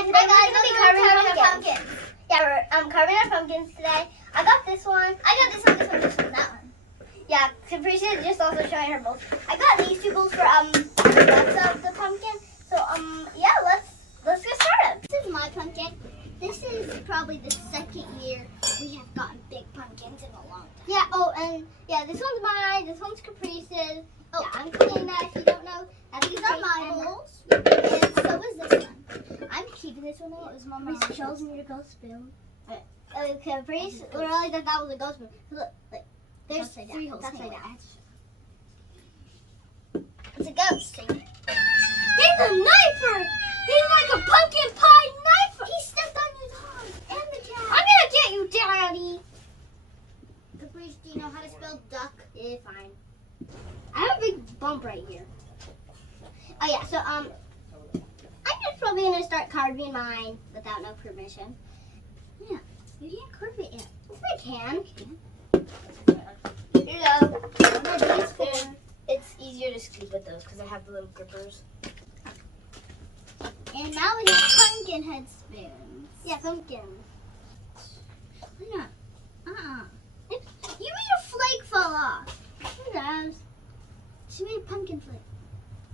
Hi, today we're going to be carving pumpkins. Yeah, we're carving our pumpkins today. I got this one. I got this one, that one. Yeah, Capricia is just also showing her bowls. I got these two bowls for the guts of the pumpkin. So yeah, let's get started. This is my pumpkin. This is probably the second year we have gotten big pumpkins in a long time. Yeah. Oh, and yeah, this one's mine. This one's Caprice's. Oh, yeah, I'm cleaning that if you don't know. These are my bowls. And so is this one. I'm keeping this one. It was my mom's. Shows me your ghost spoon. Okay, Caprice literally thought that was a ghost spoon. Look, like there's three holes. That's like that. It's a ghost. He's a knifer. He's like a pumpkin pie knifer. He stepped on your dog and the cat. I'm gonna get you, Daddy. Caprice, do you know how to spell duck? Yeah, fine. I have a big bump right here. Oh yeah, so I'm just probably gonna start carving mine without no permission. Yeah, you can't carve it yet. Yes, I can. Here you go. It's easier to scoop with those because I have the little grippers. And now we have pumpkin head spoons. Yeah, pumpkin. Yeah. You made a flake fall off. Who knows? She made a pumpkin flake.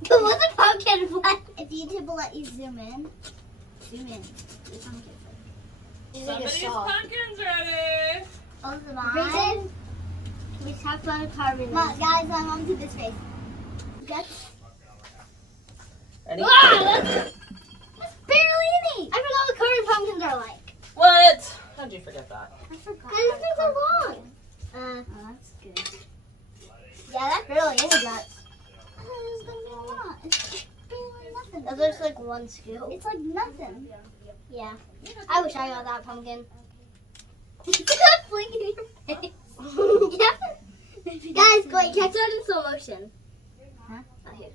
What's a pumpkin flake? If YouTube will let you zoom in. Zoom in. The pumpkin flake. Somebody's pumpkin's ready. Oh, the mine. We just have fun carving them. Guys, I'm on to this face. Guts. Ready? Wow, that's barely any. I forgot what carving pumpkins are like. What? How'd you forget that? I forgot. These things are long. Oh, that's good. Yeah, that's barely any guts. There's gonna be a lot. It's barely nothing. That looks like one scoop. It's like nothing. Yeah. I wish I got that pumpkin. Stop blinking in your face. Yeah. Guys, go ahead, catch that in slow motion. Huh? Oh, here.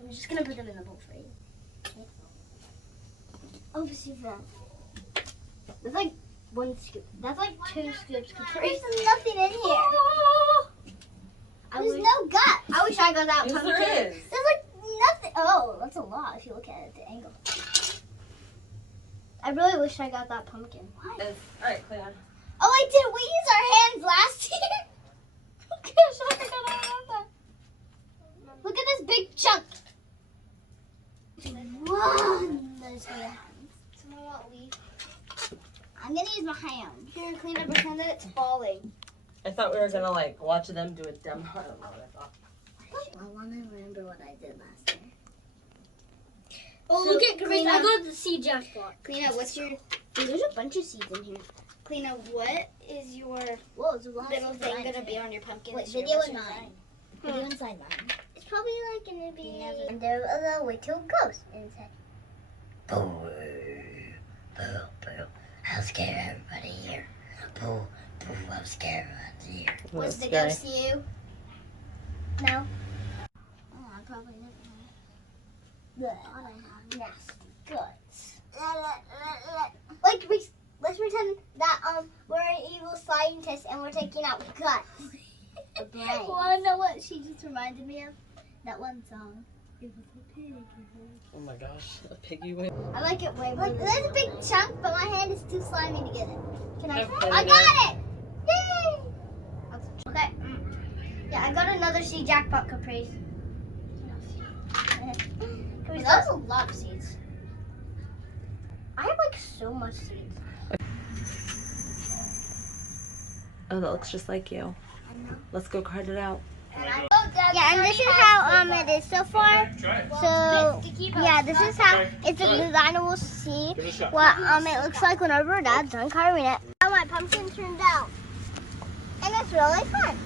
I'm just gonna put them in the bowl for you. Okay. Oh, see that. That's like one scoop. That's like 2 scoops. There's nothing in here. There's no gut. I wish I got that Yes, pumpkin. there is. There's like nothing. Oh, that's a lot if you look at it at the angle. I really wish I got that pumpkin. Why? Alright, Cleon. Oh, wait, did we use our hands last year? Gosh, I forgot all about that. Look at this big chunk. One. There's my hands. Someone want leaf? I'm gonna use my hand. Here, clean up, pretend that it's falling. I thought we were gonna like watch them do a demo. I don't know what I thought. I want to remember what I did last year. Oh, So, look at Grace. Clean I up. got the seed jackpot. Clean up, what's your... Dude, there's a bunch of seeds in here. Clean up, what is your Whoa, it's a lot little of thing seeds. gonna be on your pumpkin? Wait, this year? video What's in your mine. design? Video inside mine. It's probably like gonna be... And there a little little ghost inside. Boo, boo, boo. I'll scare everybody here. Boo, boo, I'll scare everybody here. Was the That's ghost you? No. Oh, I probably never have. I have nasty guts. Like, let's pretend that we're an evil scientist and we're taking out guts. The brain. Wanna know what she just reminded me of? That one song. It was a pig. Oh my gosh, a piggy wing. I like it way more. Like, there's a big chunk, but my hand is too slimy to get it. Can I? Have I fun got it! Yay! Okay. Yeah, I got another seed jackpot, Caprice. Caprice, that's a lot of seeds. I have like so much seeds. Oh, that looks just like you. Let's go card it out. Yeah, and this is how it is so far. So yeah, this is how it's a design, and we'll see what it looks like whenever Dad's done carving it. How my pumpkin turned out, and it's really fun.